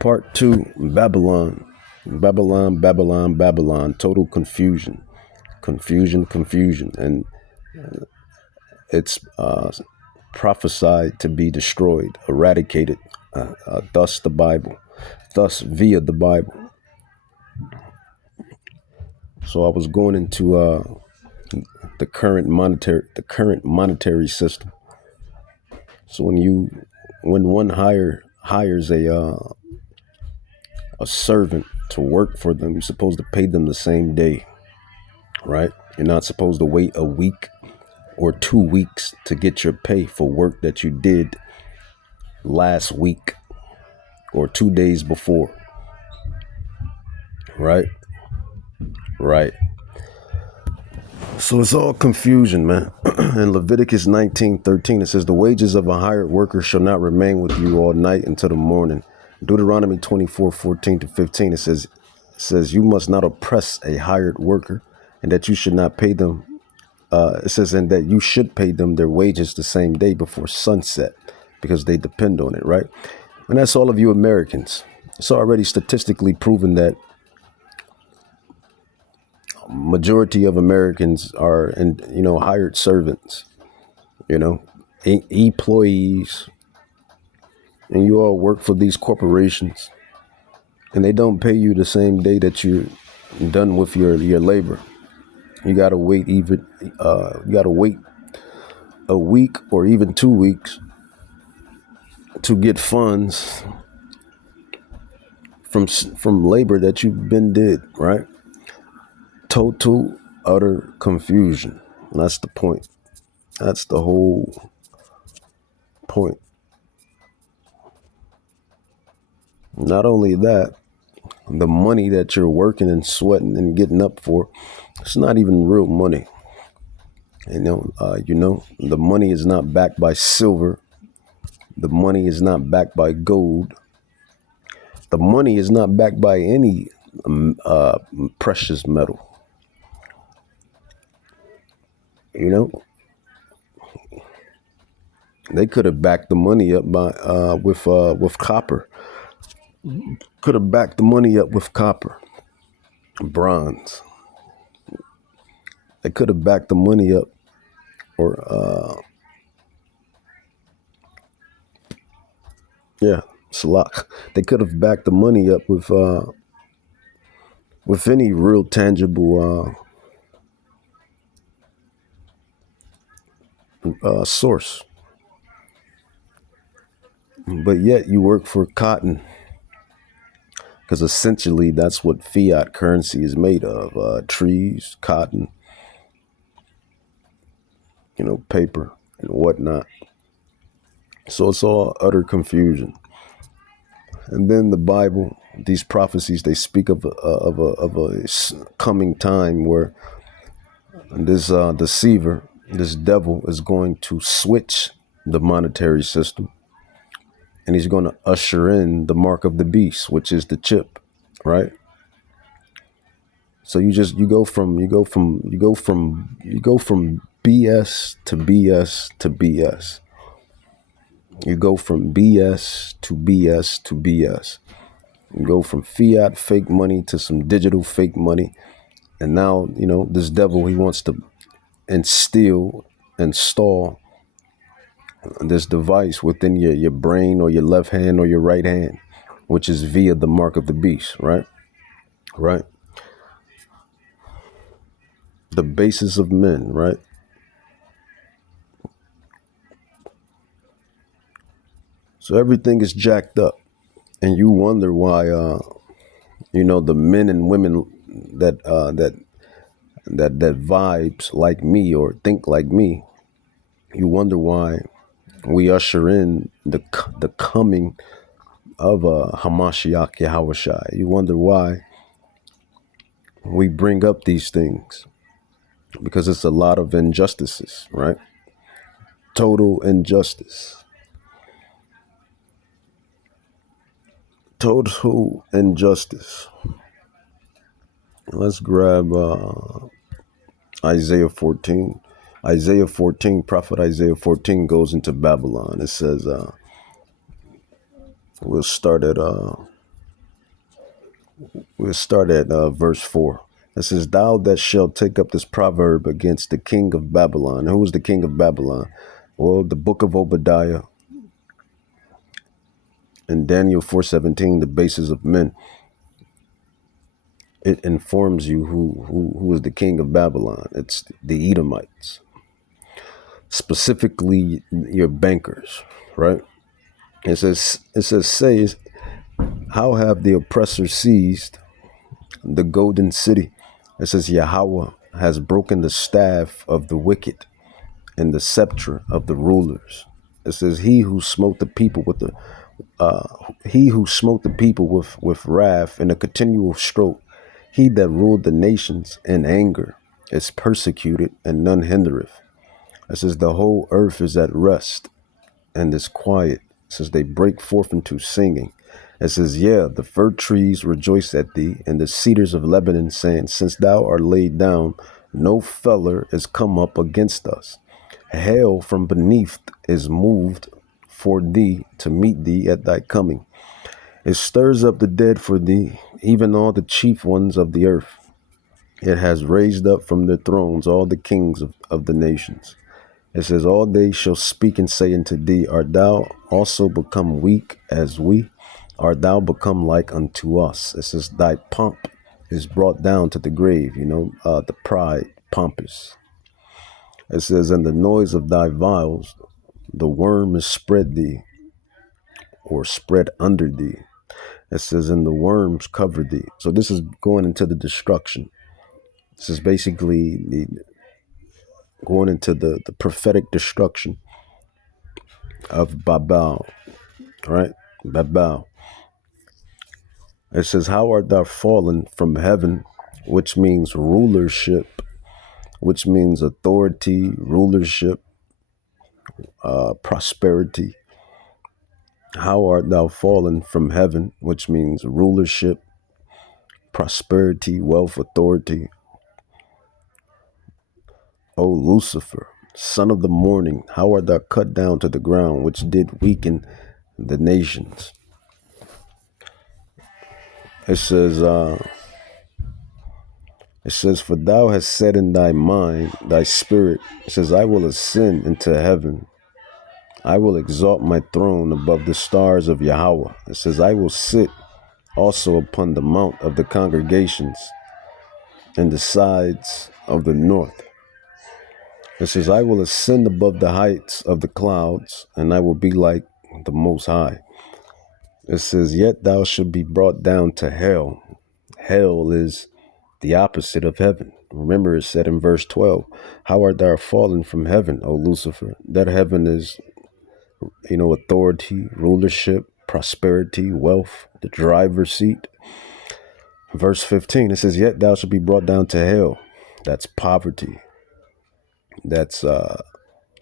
Part 2, Babylon. Babylon. Total confusion. Confusion. And it's prophesied to be destroyed, eradicated, thus the Bible, thus via the Bible. So I was going into the current monetary system. So when one hires a servant to work for them, you're supposed to pay them the same day, right? You're not supposed to wait a week or 2 weeks to get your pay for work that you did last week or 2 days before, right? So it's all confusion, man. In Leviticus 19:13, it says, the wages of a hired worker shall not remain with you all night until the morning. Deuteronomy 24:14-15, it says you must not oppress a hired worker, and that you should not pay them. It says, and that you should pay them their wages the same day before sunset, because they depend on it, right? And that's all of you Americans. It's already statistically proven that majority of Americans are, hired servants, employees, and you all work for these corporations, and they don't pay you the same day that you're done with your labor. You gotta wait a week or even 2 weeks to get funds from labor that you've been did, right? Total, utter confusion. And that's the point. That's the whole point. Not only that, the money that you're working and sweating and getting up for, it's not even real money. The money is not backed by silver. The money is not backed by gold. The money is not backed by any precious metal. They could have backed the money up by with copper. Could have backed the money up with copper, bronze. They could have backed the money up, or Salak. They could have backed the money up with any real tangible source. But yet you work for cotton, because essentially that's what fiat currency is made of, trees, cotton, paper and whatnot. So it's all utter confusion. And then the Bible, these prophecies, they speak of a coming time where this deceiver, this devil, is going to switch the monetary system, and he's going to usher in the mark of the beast, which is the chip, right? So you go from BS to BS to BS. You go from BS to BS to BS. You go from fiat fake money to some digital fake money. And now, this devil, he wants to install this device within your brain or your left hand or your right hand, which is via the mark of the beast, right? Right. The basis of men, right? So everything is jacked up, and you wonder why, the men and women that vibes like me or think like me, you wonder why we usher in the coming of Hamashiach Yahushai. You wonder why we bring up these things, because it's a lot of injustices, right? Total injustice. Total injustice. Let's grab Isaiah 14. Prophet Isaiah 14 goes into Babylon. It says, we'll start at We'll start at verse 4. It says, "Thou that shalt take up this proverb against the king of Babylon." And who was the king of Babylon? Well, the book of Obadiah and Daniel 4:17, the basis of men. It informs you who is the king of Babylon. It's the Edomites, specifically your bankers, right? It says, say, how have the oppressors seized the golden city? It says, Yahweh has broken the staff of the wicked and the scepter of the rulers. It says, he who smote the people with wrath in a continual stroke, he that ruled the nations in anger is persecuted, and none hindereth. It says, the whole earth is at rest and is quiet. It says, they break forth into singing. It says, yeah, the fir trees rejoice at thee, and the cedars of Lebanon, saying, since thou art laid down, no feller is come up against us. Hail from beneath is moved for thee to meet thee at thy coming. It stirs up the dead for thee, even all the chief ones of the earth. It has raised up from their thrones all the kings of the nations. It says, all they shall speak and say unto thee, art thou also become weak as we? Art thou become like unto us? It says, thy pomp is brought down to the grave, the pride, pompous. It says, and the noise of thy vials, the worm is spread thee, or spread under thee. It says, and the worms cover thee. So this is going into the destruction. This is basically going into the prophetic destruction of Babel, right? Babel. It says, how art thou fallen from heaven, which means rulership, which means authority, rulership, prosperity. How art thou fallen from heaven, which means rulership, prosperity, wealth, authority. O Lucifer, son of the morning, how art thou cut down to the ground, which did weaken the nations? It says, for thou hast said in thy mind, thy spirit, it says, I will ascend into heaven. I will exalt my throne above the stars of Yahweh. It says, I will sit also upon the mount of the congregations in the sides of the north. It says, I will ascend above the heights of the clouds, and I will be like the Most High. It says, yet thou shalt be brought down to hell. Hell is the opposite of heaven. Remember, it said in verse 12, how art thou fallen from heaven, O Lucifer? That heaven is, authority, rulership, prosperity, wealth, the driver's seat. Verse 15, it says, yet thou shalt be brought down to hell. That's poverty. That's the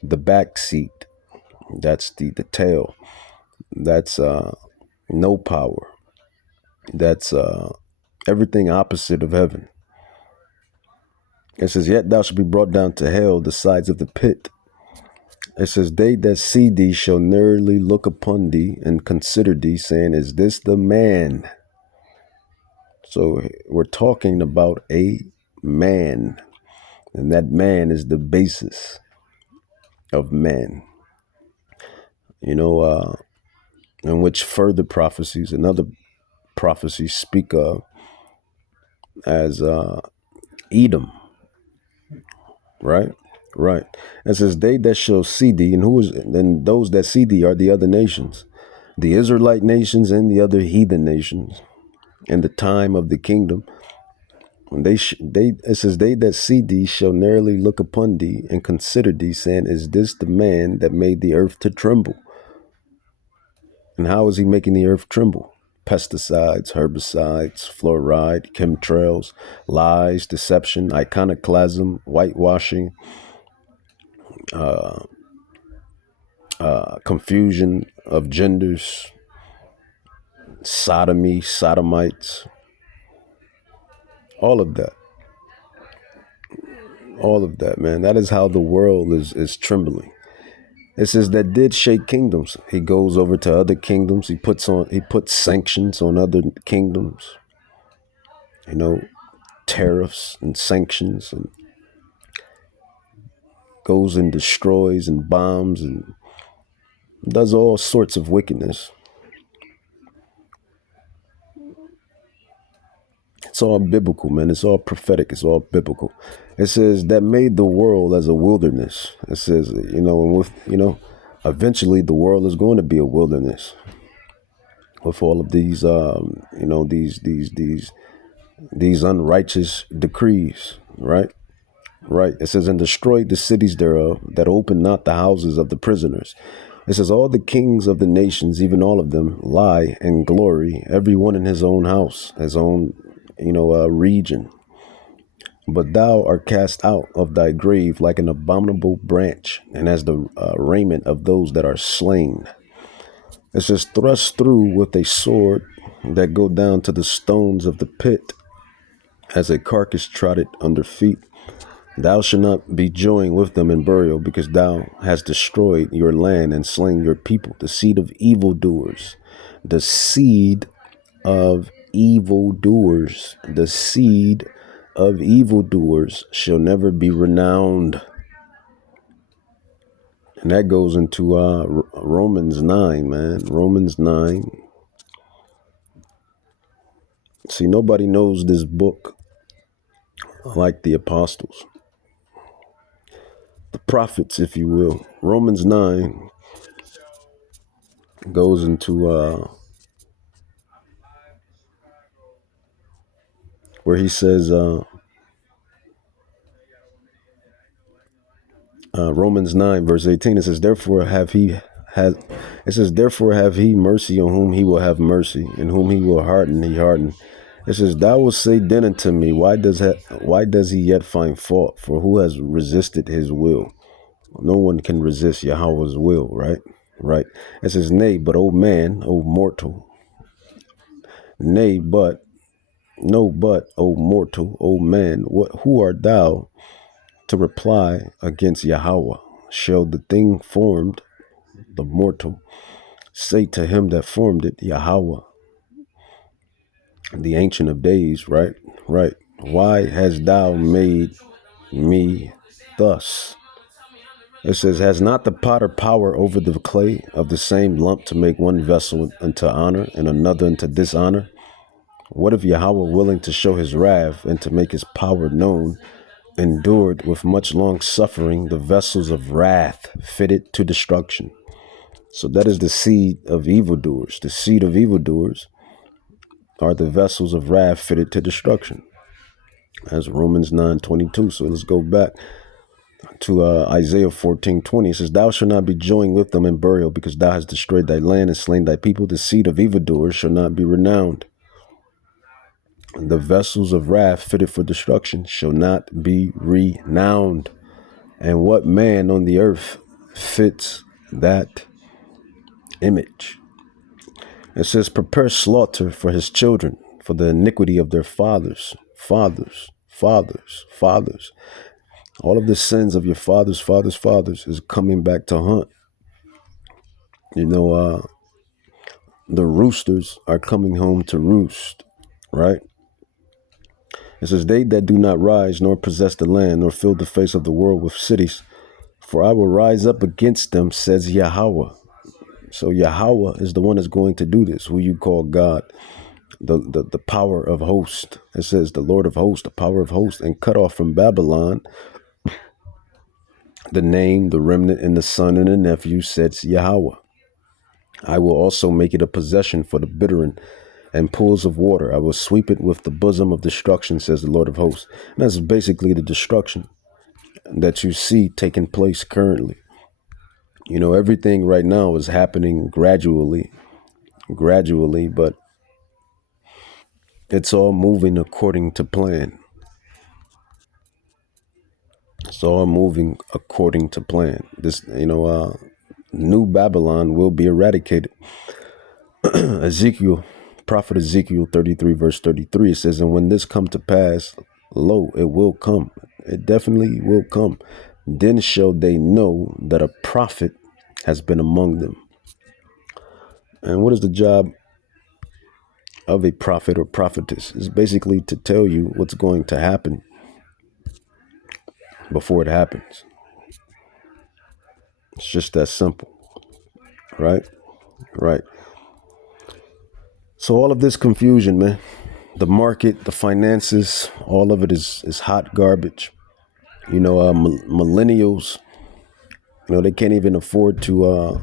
back seat. That's the tail. That's no power. That's everything opposite of heaven. It says, yet thou shalt be brought down to hell, the sides of the pit. It says, they that see thee shall narrowly look upon thee and consider thee, saying, is this the man? So we're talking about a man, and that man is the basis of man. In which further prophecies and other prophecies speak of as Edom, right? Right. It says, they that shall see thee, and those that see thee are the other nations, the Israelite nations and the other heathen nations in the time of the kingdom. When it says, they that see thee shall narrowly look upon thee and consider thee, saying, is this the man that made the earth to tremble? And how is he making the earth tremble? Pesticides, herbicides, fluoride, chemtrails, lies, deception, iconoclasm, whitewashing, confusion of genders, sodomy, sodomites, all of that. All of that, man. That is how the world is trembling. It says that did shake kingdoms. He goes over to other kingdoms. He puts sanctions on other kingdoms. you know, tariffs and sanctions, and goes and destroys and bombs and does all sorts of wickedness. It's all biblical, man. It's all prophetic. It's all biblical. It says that made the world as a wilderness. It says, eventually the world is going to be a wilderness with all of these, these unrighteous decrees, right? Right. It says, and destroyed the cities thereof, that opened not the houses of the prisoners. It says, all the kings of the nations, even all of them, lie and glory, every one in his own house, his own, region. But thou art cast out of thy grave like an abominable branch, and as the raiment of those that are slain. It says, thrust through with a sword that go down to the stones of the pit, as a carcass trodden under feet. Thou shalt not be joined with them in burial, because thou hast destroyed your land and slain your people, the seed of evildoers, the seed of evildoers, the seed of evildoers shall never be renowned. And that goes into Romans 9, man. Romans 9. See, nobody knows this book like the apostles, the prophets, if you will. Romans 9 goes into where he says, Romans 9, verse 18, it says, therefore have he mercy on whom he will have mercy, and whom he will harden, he harden. It says, thou wilt say then unto me, why does he yet find fault? For who has resisted his will? No one can resist Yahweh's will, right? Right. It says, nay, but O man, O mortal, nay, but, no, but, O mortal, O man, who art thou to reply against Yahweh? Shall the thing formed, the mortal, say to him that formed it, Yahweh, the Ancient of Days, right? Right. Why hast thou made me thus? It says, has not the potter power over the clay of the same lump to make one vessel unto honor and another unto dishonor? What if Yahweh, willing to show his wrath and to make his power known, endured with much long suffering the vessels of wrath fitted to destruction? So that is the seed of evildoers. The seed of evildoers are the vessels of wrath fitted to destruction. That's Romans 9:22. So let's go back to Isaiah 14:20. It says, thou shalt not be joined with them in burial, because thou hast destroyed thy land and slain thy people. The seed of evildoers shall not be renowned. The vessels of wrath fitted for destruction shall not be renowned. And what man on the earth fits that image? It says, prepare slaughter for his children, for the iniquity of their fathers. All of the sins of your fathers is coming back to haunt. The roosters are coming home to roost, right? It says, they that do not rise, nor possess the land, nor fill the face of the world with cities, for I will rise up against them, says Yahweh. So Yahweh is the one that's going to do this, who you call God, the power of hosts. It says the Lord of hosts, the power of hosts, and cut off from Babylon the name, the remnant, and the son and the nephew, says Yahweh. I will also make it a possession for the bittern and pools of water. I will sweep it with the bosom of destruction, says the Lord of hosts. And that's basically the destruction that you see taking place currently. Everything right now is happening gradually, but it's all moving according to plan. It's all moving according to plan. This, New Babylon will be eradicated. Prophet Ezekiel 33, verse 33, it says, and when this come to pass, lo, it will come. It definitely will come. Then shall they know that a prophet has been among them. And what is the job of a prophet or prophetess. It's basically to tell you what's going to happen before it happens. It's just that simple, right? Right. So all of this confusion, man, the market, the finances, all of it is hot garbage. Millennials, they can't even afford to,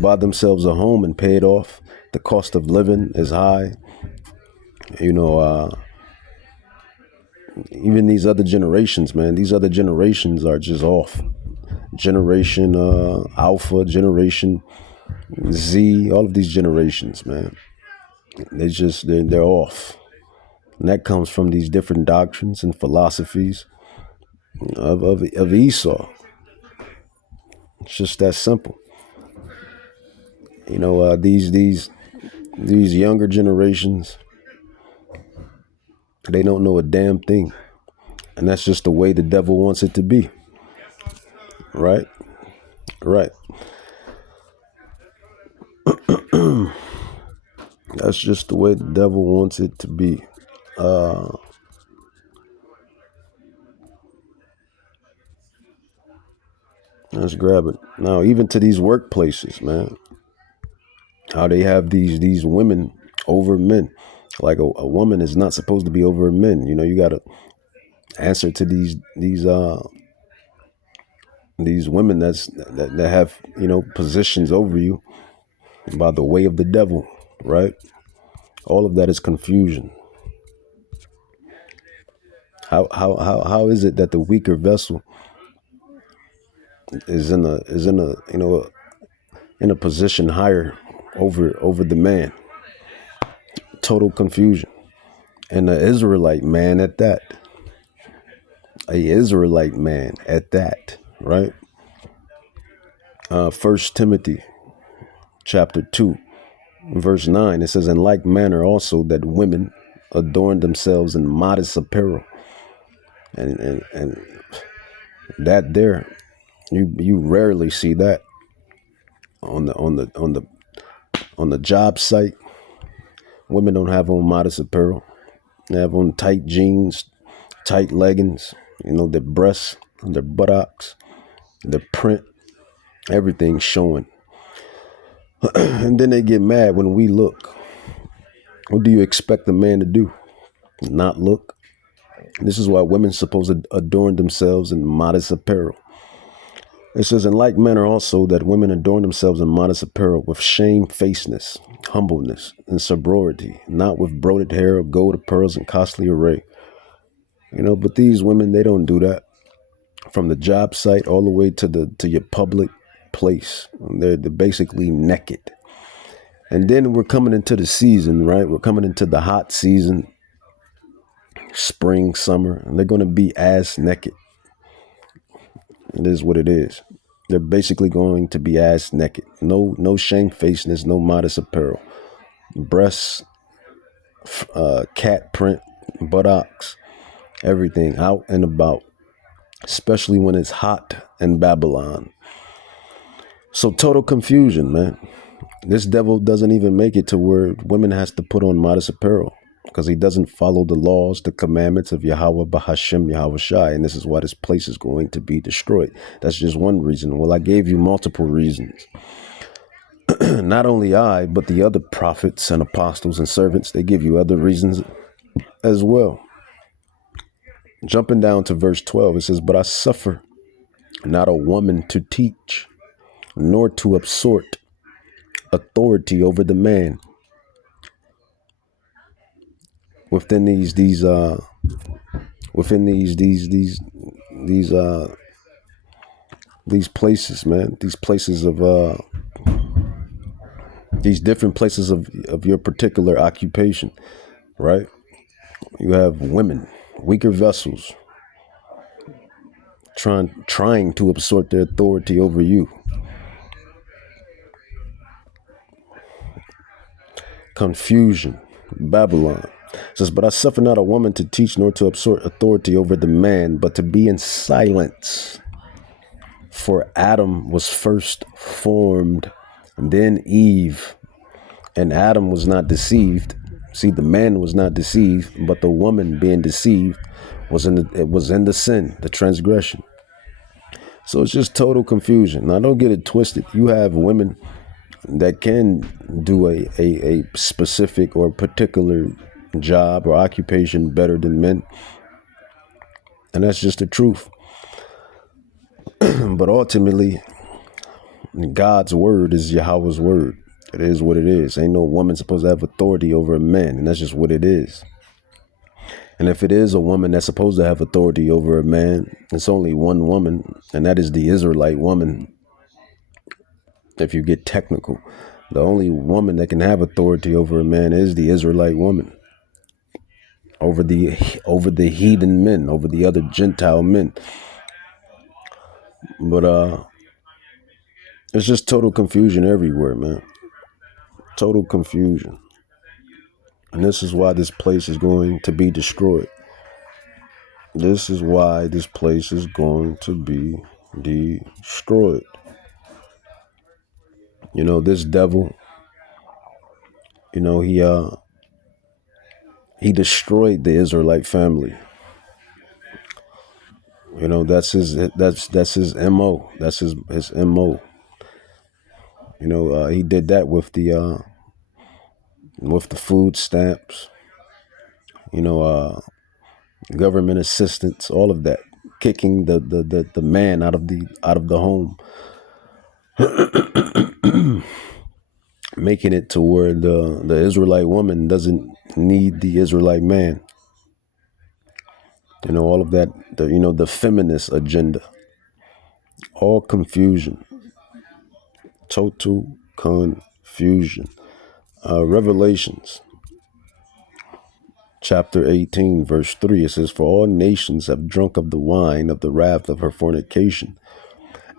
buy themselves a home and pay it off. The cost of living is high. Even these other generations, man, these other generations are just off. Generation Alpha, Generation Z, all of these generations, man, they're off. And that comes from these different doctrines and philosophies of Esau. It's just that simple. These younger generations, they don't know a damn thing. And that's just the way the devil wants it to be. Right? Right. That's just the way the devil wants it to be. Let's grab it. Now, even to these workplaces, man, how they have these women over men. Like a woman is not supposed to be over men. You got to answer to these women that have, positions over you by the way of the devil, right? All of that is confusion. How is it that the weaker vessel is in a position higher over the man? Total confusion. And the Israelite man at that. Right? 1 Timothy chapter 2, verse 9, it says, in like manner also that women adorn themselves in modest apparel. And that there, you rarely see that on the job site. Women don't have on modest apparel. They have on tight jeans, tight leggings, their breasts, their buttocks, the print, everything's showing. And then they get mad when we look. What do you expect the man to do? Not look? This is why women supposed to adorn themselves in modest apparel. It says, in like manner also that women adorn themselves in modest apparel with shamefacedness, humbleness, and sobriety, not with broided hair or gold, pearls, and costly array. But these women, they don't do that. From the job site all the way to your public place, they're basically naked. And then we're coming into the season, right? We're coming into the hot season, spring, summer, and they're going to be ass naked. It is what it is. They're basically going to be ass naked. No shamefacedness, no modest apparel. Breasts, cat print, buttocks, everything out and about, especially when it's hot in Babylon. So total confusion, man. This devil doesn't even make it to where women has to put on modest apparel because he doesn't follow the laws, the commandments of Yahweh Bahashem Yahweh Shai. And this is why this place is going to be destroyed. That's just one reason. Well, I gave you multiple reasons. Not only I, but the other prophets and apostles and servants, they give you other reasons as well. Jumping down to verse 12, it says, but I suffer not a woman to teach, nor to exhort authority over the man. Within these places, man, these places of these different places of your particular occupation, right? You have women, weaker vessels, trying to assert their authority over you. Confusion, Babylon. It says, but I suffer not a woman to teach nor to assert authority over the man, but to be in silence. For Adam was first formed, and then Eve, And Adam was not deceived. See, the man was not deceived, but the woman being deceived was in the sin, the transgression. So it's just total confusion. Now, don't get it twisted. You have women that can do a specific or particular job or occupation better than men. And that's just the truth. But ultimately, God's word is Yahweh's word. It is what it is. Ain't no woman supposed to have authority over a man, and that's just what it is. And if it is a woman that's supposed to have authority over a man, it's only one woman, and that is the Israelite woman. If you get technical, the only woman that can have authority over a man is the Israelite woman. Over the heathen men, over the other Gentile men. But it's just total confusion everywhere, man. Total confusion. And this is why this place is going to be destroyed. This is why this place is going to be destroyed. You know, this devil, you know, he destroyed the Israelite family. You know, that's his MO. That's his MO. You know, he did that with the food stamps, you know, government assistance, all of that, kicking the man out of the home, making it to where the Israelite woman doesn't need the Israelite man. You know, all of that, the feminist agenda, all confusion, total confusion. Revelations chapter 18, verse 3, it says, "For all nations have drunk of the wine of the wrath of her fornication,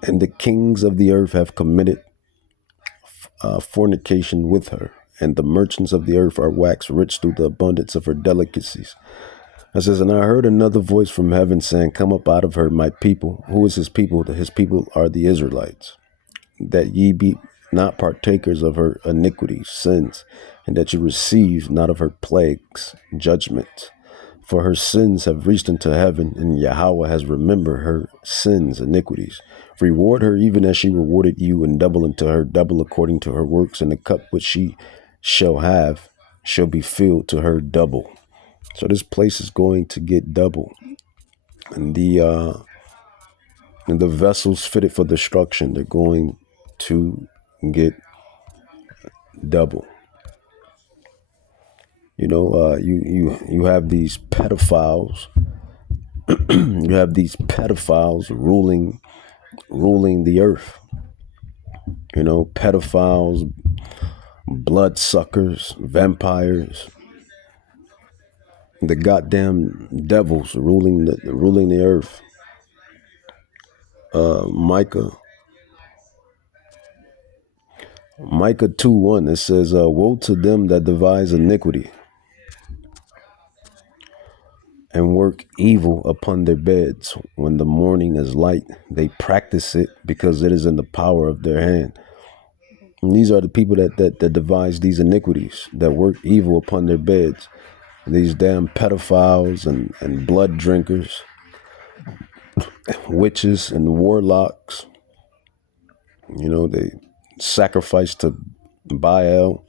and the kings of the earth have committed fornication with her, and the merchants of the earth are waxed rich through the abundance of her delicacies." It says, "And I heard another voice from heaven saying, Come up out of her, my people." Who is his people? His people are the Israelites. "That ye be not partakers of her iniquities, sins, and that you receive not of her plagues, judgment. For her sins have reached into heaven, and Yahweh has remembered her sins, iniquities. Reward her even as she rewarded you, and double unto her double according to her works, and the cup which she shall have shall be filled to her double." So this place is going to get double. And the vessels fitted for destruction, they're going to get double. You know, you have these pedophiles. You have these pedophiles ruling the earth. You know, pedophiles, bloodsuckers, vampires, the goddamn devils ruling the earth. Micah 2:1, it says, "Woe to them that devise iniquity and work evil upon their beds. When the morning is light, they practice it because it is in the power of their hand." And these are the people that devise these iniquities, that work evil upon their beds. These damn pedophiles and blood drinkers, witches and warlocks. You know, they sacrifice to Baal.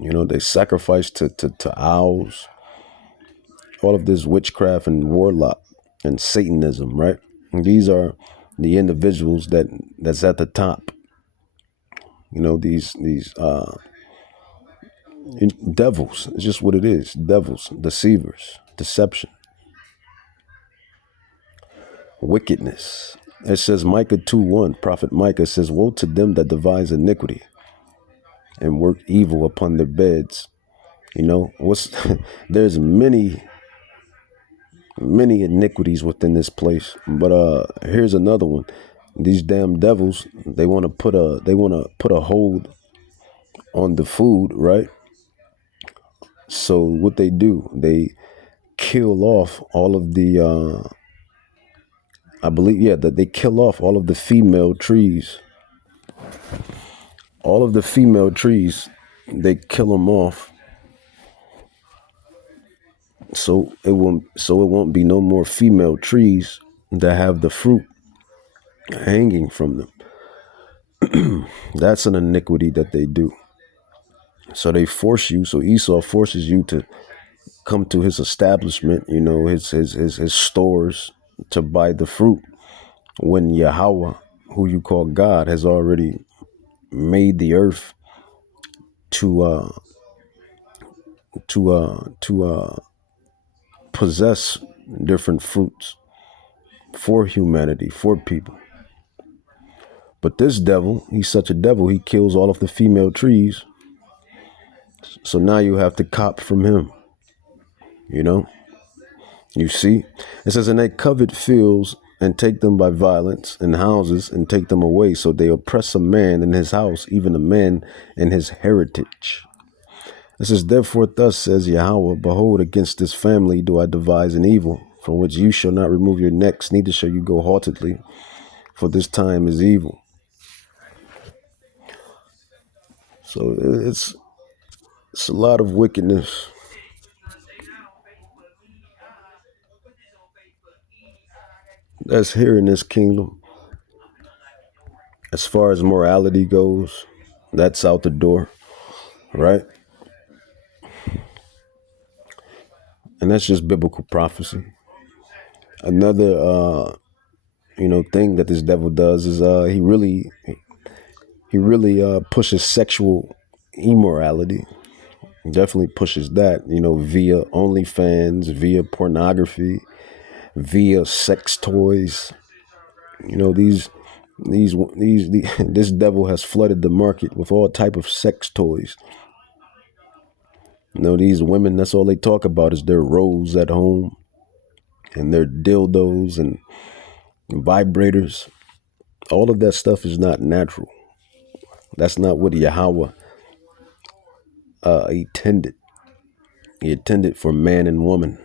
You know, they sacrifice to owls. All of this witchcraft and warlock and Satanism, right? And these are the individuals that's at the top. You know, these devils. It's just what it is. Devils, deceivers, deception, wickedness. It says Micah 2:1, Prophet Micah says, "Woe to them that devise iniquity and work evil upon their beds." You know, there's many iniquities within this place. But here's another one. These damn devils, they want to put a hold on the food, right? So what they do, they kill off all of the I believe, that they kill off all of the female trees. All of the female trees they kill them off, so it won't be no more female trees that have the fruit hanging from them. That's an iniquity that they do. So they force you. So Esau forces you to come to his establishment, his stores, to buy the fruit, when Yahweh, who you call God, has already made the earth to possess different fruits for humanity, for people. But this devil, he's such a devil, he kills all of the female trees. So now you have to cop from him, you know? You see? It says, and they covet fields and take them by violence, and houses and take them away. So they oppress a man in his house, even a man in his heritage. It says, therefore thus says Yahweh, behold, against this family do I devise an evil, from which you shall not remove your necks, neither shall you go haughtily, for this time is evil. So it's a lot of wickedness that's here in this kingdom. As far as morality goes, that's out the door, right? And that's just biblical prophecy. Another thing that this devil does is he really pushes sexual immorality. Definitely pushes that, via OnlyFans, via pornography, via sex toys. This devil has flooded the market with all type of sex toys. These women, that's all they talk about is their rolls at home and their dildos and vibrators. All of that stuff is not natural. That's not what Yahweh intended. He intended for man and woman,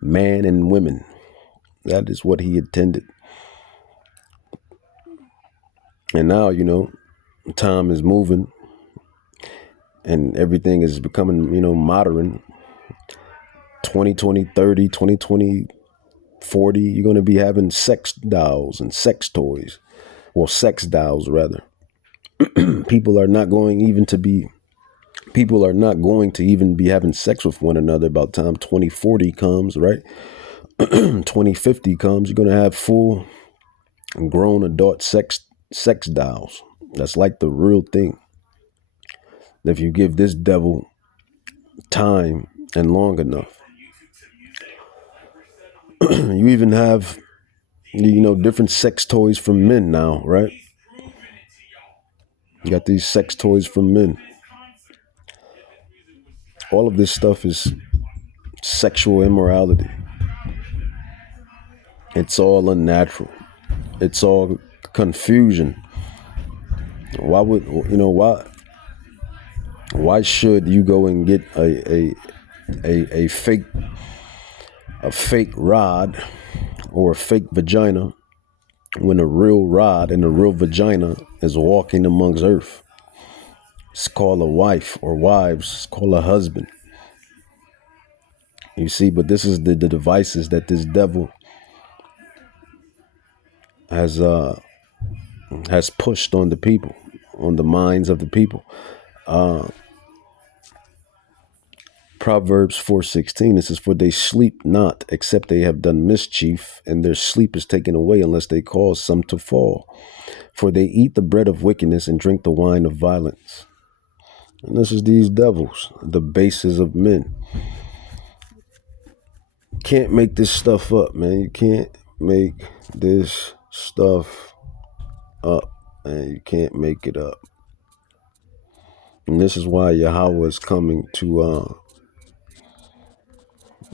man and women. That is what he intended. And now, time is moving and everything is becoming, modern. 2020, 30, 2020, 40, you're going to be having sex dolls and sex toys. Well, sex dolls, rather. People are not going to even be having sex with one another about time 2040 comes, right? 2050 comes, you're going to have full grown adult sex dolls. That's like the real thing. If you give this devil time and long enough. You even have, different sex toys from men now, right? You got these sex toys from men. All of this stuff is sexual immorality. It's all unnatural. It's all confusion. Why would why should you go and get a fake rod or a fake vagina when a real rod and a real vagina is walking amongst earth? It's called a wife or wives. It's called a husband. You see, but this is the devices that this devil has pushed on the people, on the minds of the people. Proverbs 4:16, it says, for they sleep not, except they have done mischief, and their sleep is taken away unless they cause some to fall. For they eat the bread of wickedness and drink the wine of violence. And this is these devils, the bases of men. Can't make this stuff up, man. You can't make this stuff up, man. You can't make it up. And this is why Yahweh is coming to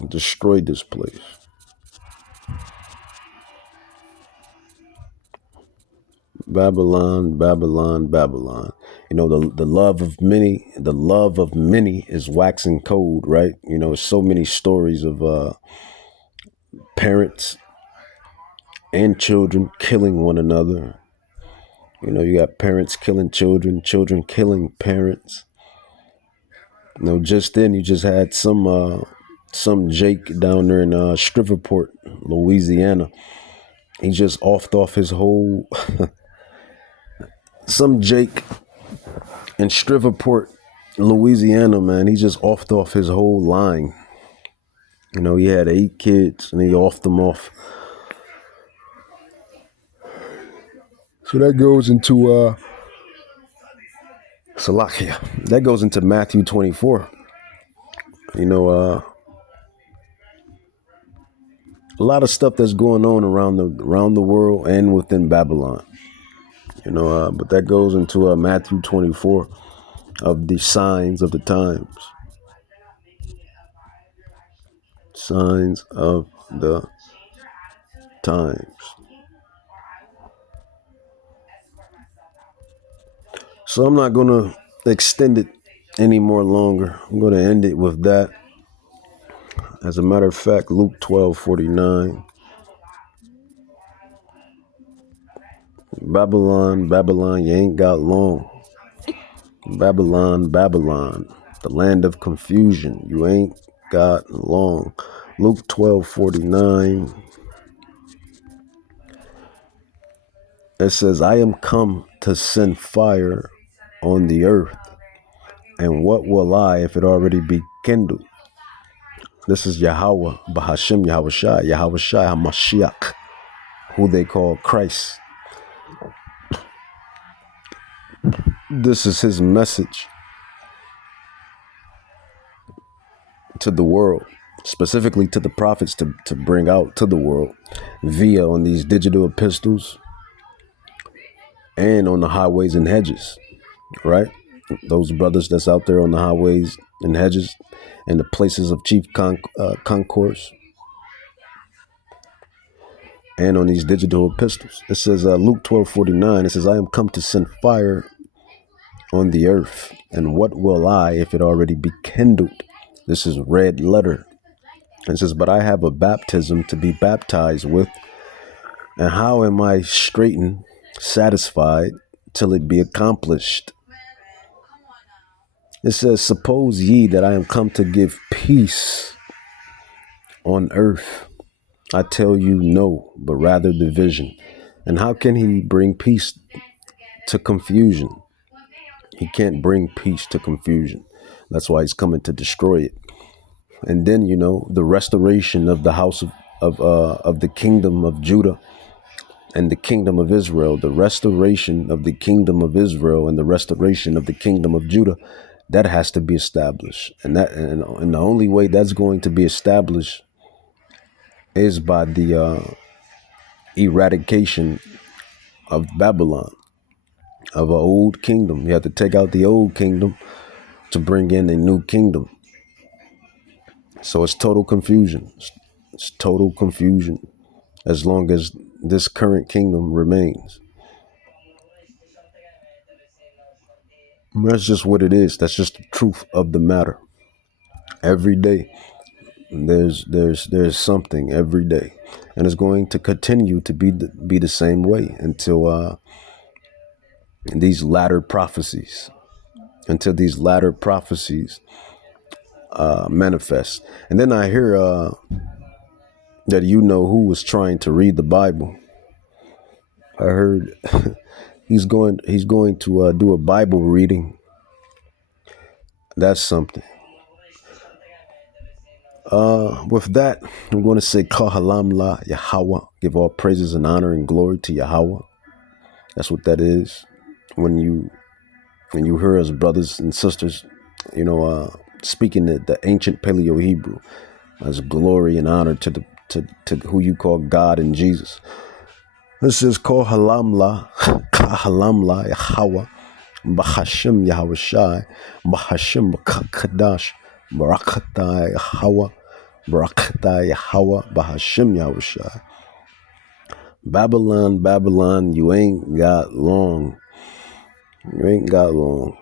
destroy this place. Babylon, Babylon, Babylon. The love of many is waxing cold, right? So many stories of parents and children killing one another. You got parents killing children, children killing parents. Just then you just had some Jake down there in Shreveport, Louisiana. He just offed off his whole some Jake in Shreveport, Louisiana, man. He just offed off his whole line. He had 8 kids and he offed them off. So that goes into Salakia. That goes into Matthew 24. A lot of stuff that's going on around the world and within Babylon. But that goes into Matthew 24 of the signs of the times. Signs of the times. So I'm not going to extend it any more longer. I'm going to end it with that. As a matter of fact, Luke 12:49. Babylon, Babylon, you ain't got long. Babylon, Babylon, the land of confusion, you ain't got long. Luke 12:49. It says, I am come to send fire on the earth. And what will I if it already be kindled? This is Yahweh, Bahashim Yahushai, Yahushai HaMashiach, who they call Christ. This is his message to the world, specifically to the prophets to bring out to the world via on these digital epistles and on the highways and hedges, right? Those brothers that's out there on the highways and hedges and the places of chief concourse and on these digital epistles. It says Luke 12:49, it says, I am come to send fire on the earth, and what will I if it already be kindled? This is red letter. It says, but I have a baptism to be baptized with, and how am I straitened, satisfied, till it be accomplished? It says, suppose ye that I am come to give peace on earth. I tell you no, but rather division. And how can he bring peace to confusion? He can't bring peace to confusion. That's why he's coming to destroy it. And then, the restoration of the house of the kingdom of Judah and the kingdom of Israel, the restoration of the kingdom of Israel and the restoration of the kingdom of Judah, that has to be established. And the only way that's going to be established is by the eradication of Babylon, of an old kingdom. You have to take out the old kingdom to bring in a new kingdom. So it's total confusion. It's total confusion as long as this current kingdom remains. That's just what it is. That's just the truth of the matter. Every day, there's something every day, and it's going to continue to be the same way until these latter prophecies, manifest. And then I hear that who was trying to read the Bible. I heard he's going to do a Bible reading. That's something. With that, I'm going to say Kahalam La Yahweh. Give all praises and honor and glory to Yahweh. That's what that is. When you hear us brothers and sisters, speaking the ancient Paleo Hebrew, as glory and honor to who you call God and Jesus. This is Kahalam La Yahweh. Bahashim Yahushai, Bahashim Kadash, Barakatai Yahweh, Barakatai Yahweh, Bahashim Yahushai. Babylon, Babylon, you ain't got long. You ain't got long.